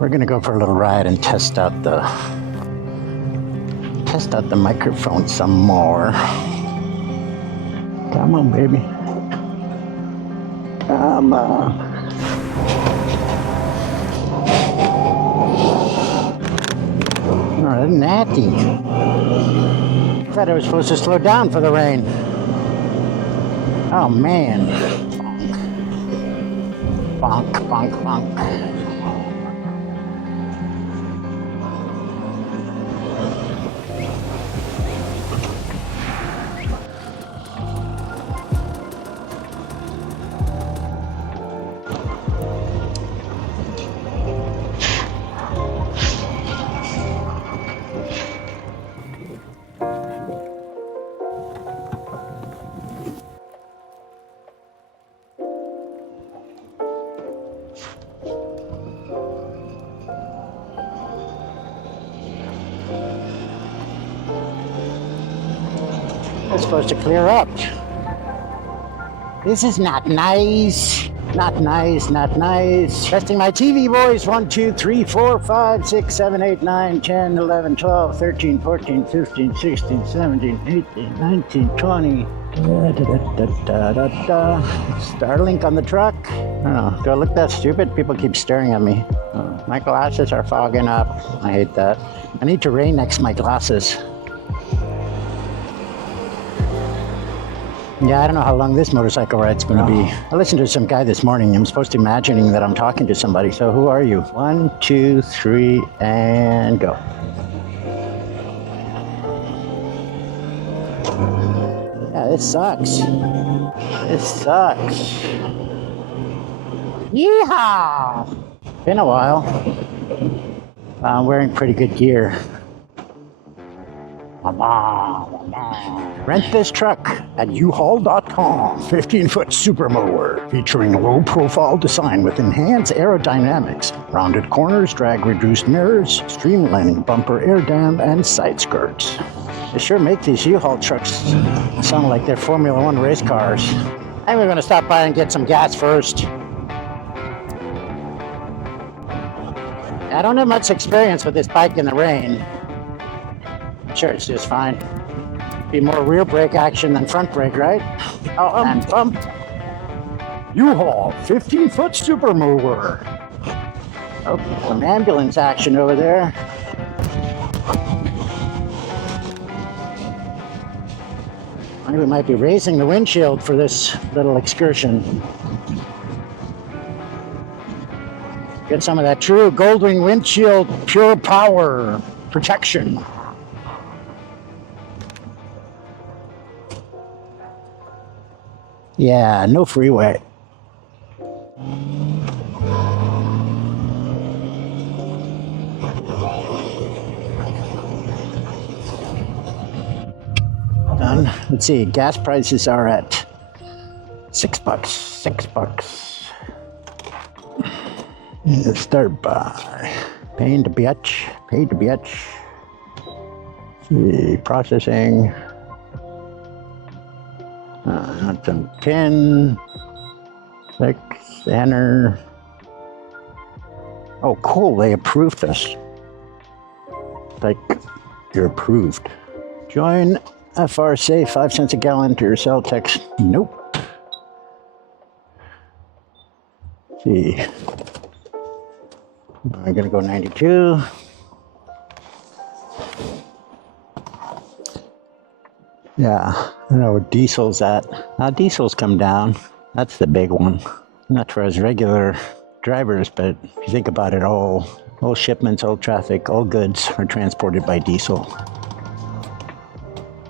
We're gonna go for a little ride and test out the microphone some more. Come on, baby. Come on. Oh, natty. I thought I was supposed to slow down for the rain. Oh man. Bonk, bonk, bonk, bonk. It's supposed to clear up. This is not nice. Not nice, not nice. Testing my TV, boys. 1, 2, 3, 4, 5, 6, 7, 8, 9, 10, 11, 12, 13, 14, 15, 16, 17, 18, 19, 20. Starlink on the truck. Oh, do I look that stupid? People keep staring at me. My glasses are fogging up. I hate that. I need to Rain-X my glasses. Yeah, I don't know how long this motorcycle ride's gonna be. I listened to some guy this morning. I'm supposed to imagining that I'm talking to somebody. So who are you? 1, 2, 3, and go. Yeah, this sucks. This sucks. Yeehaw! Been a while. I'm wearing pretty good gear. Rent this truck at uhaul.com. 15-foot super mower featuring low profile design with enhanced aerodynamics, rounded corners, drag reduced mirrors, streamlining bumper air dam, and side skirts. They sure make these U-Haul trucks sound like they're Formula One race cars. And we're gonna stop by and get some gas first. I don't have much experience with this bike in the rain. Sure, it's just fine. Be more rear brake action than front brake, right? And bump. U-Haul 15-foot super mower. Oh, some ambulance action over there. I think we might be raising the windshield for this little excursion. Get some of that true Goldwing windshield pure power protection. Yeah, no freeway. Done. Let's see, gas prices are at $6. $6. Let's start by paying the bitch. Pay the bitch. See, processing. That's a 10, 6, enter. Oh, cool, they approved this. Like, you're approved. Join FRSA, 5 cents a gallon to your cell text. Nope. Let's see. I'm gonna go 92. Yeah, I know where diesel's at. Now diesel's come down. That's the big one. Not for us regular drivers, but if you think about it, all shipments, all traffic, all goods are transported by diesel.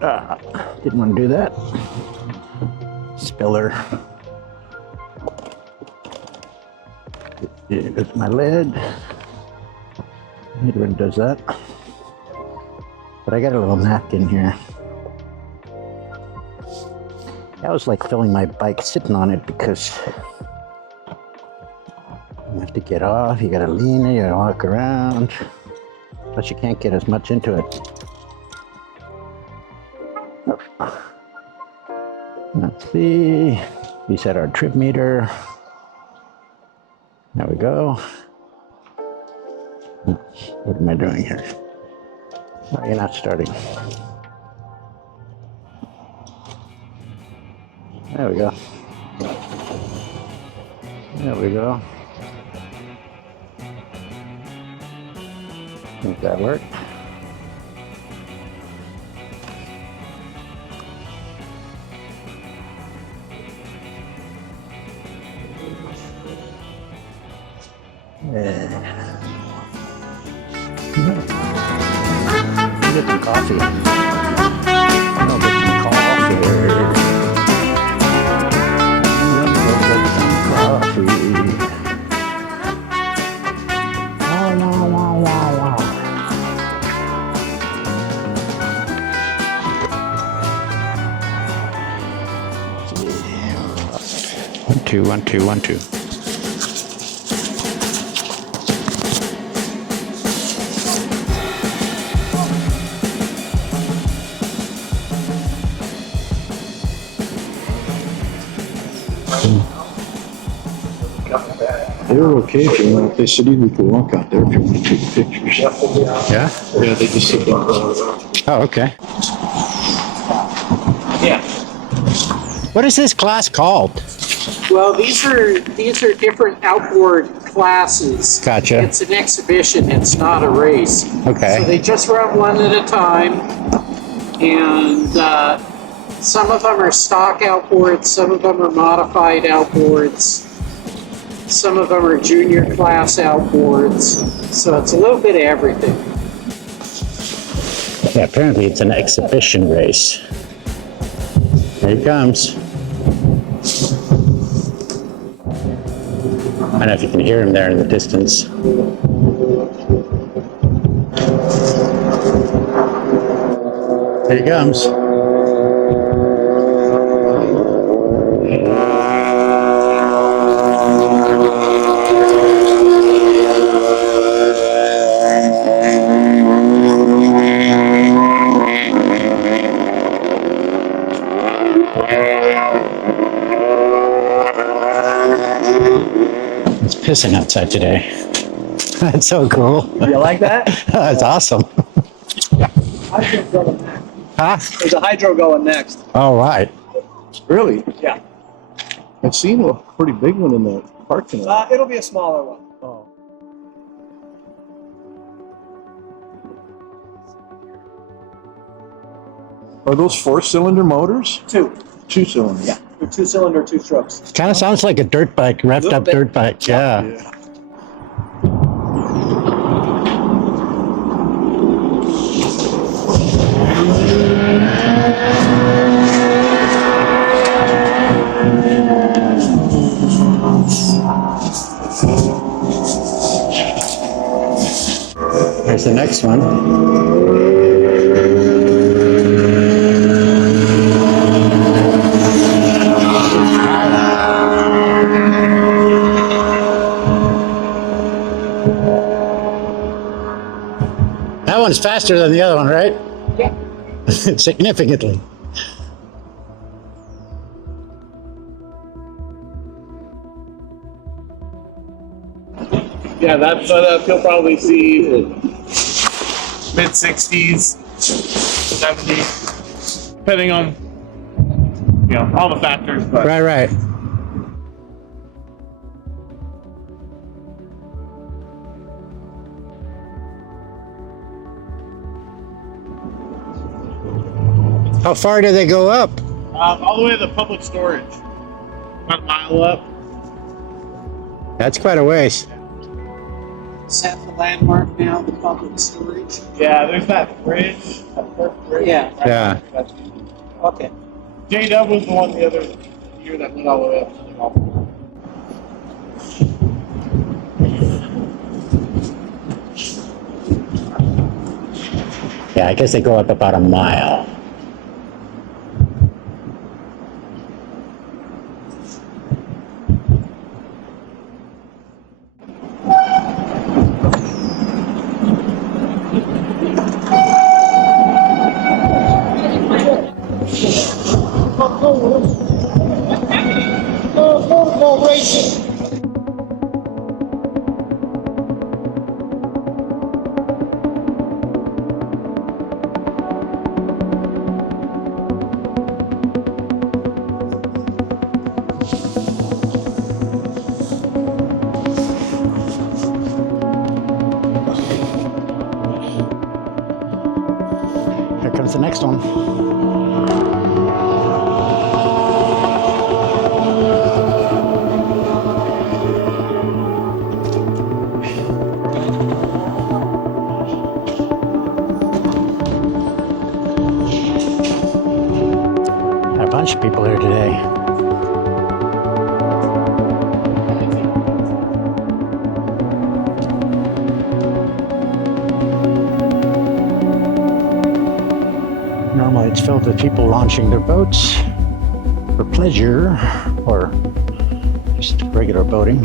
Didn't want to do that. Spiller. Get my lid. Everyone does that. But I got a little napkin here. I was like filling my bike sitting on it because you have to get off, you gotta lean it, you gotta walk around. Plus you can't get as much into it. Let's see. We set our trip meter. There we go. What am I doing here? Oh, you're not starting. There we go. There we go. Think that worked? Yeah. Get some coffee. I'll get some coffee. Wow, wow, wow, wow, wow. Yeah. 1, 2, 1, 2, 1, 2. They were okay if you want. They said we could walk out there if you want to take pictures. Yeah? Yeah, they just sit down. Oh, okay. Yeah. What is this class called? Well, these are different outboard classes. Gotcha. It's an exhibition. It's not a race. Okay. So they just run one at a time, and some of them are stock outboards. Some of them are modified outboards. Some of them are junior class outboards. So it's a little bit of everything. Yeah, apparently it's an exhibition race. Here he comes. I don't know if you can hear him there in the distance. Here he comes. It's pissing outside today. That's so cool. You like that? That's awesome. Hydro going next. Huh? There's a hydro going next. All right. Really? Yeah. I've seen a pretty big one in the parking lot. It'll be a smaller one. Oh. Are those 4-cylinder motors? Two. 2-cylinder. Yeah. They're 2-cylinder, 2 strokes. Kind of sounds like a dirt bike, revved Little up bit. dirt bike. Yeah. Yeah. Here's the next one. That one's faster than the other one, right? Yeah. Significantly. Yeah, that setup you'll probably see mid-60s, 70s, depending on, all the factors. But Right. How far do they go up? all the way to the public storage, about a mile up. That's quite a ways. Is that the landmark now, the public storage? Yeah, there's that bridge, that first bridge. Yeah. Yeah. Okay. J-Dub was the one the other year that went all the way up to the golf course. Yeah, I guess they go up about a mile. next one. Got a bunch of people here today. Normally it's filled with people launching their boats for pleasure or just regular boating.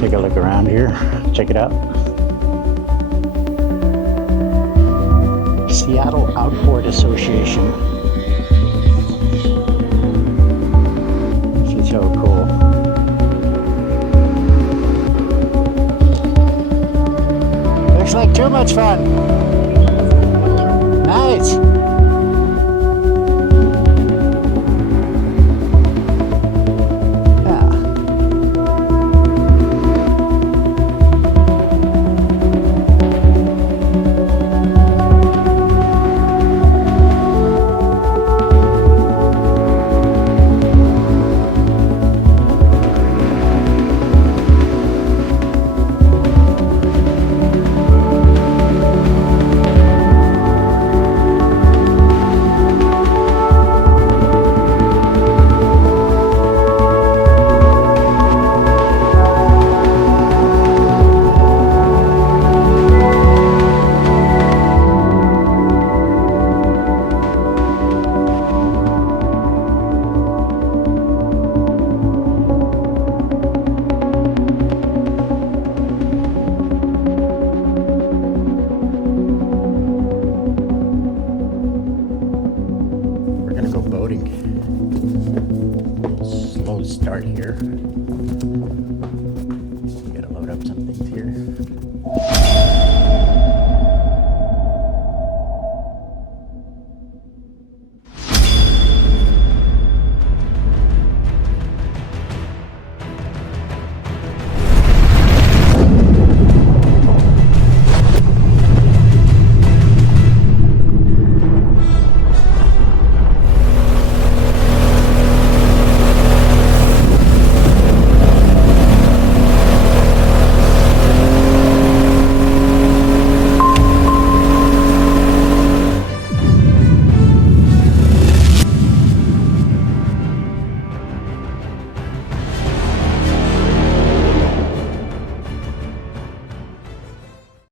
Take a look around here, check it out. Seattle Outboard Association. This is so cool. Looks like too much fun. Nice. Yeah. We're gonna go boating. Slow start here.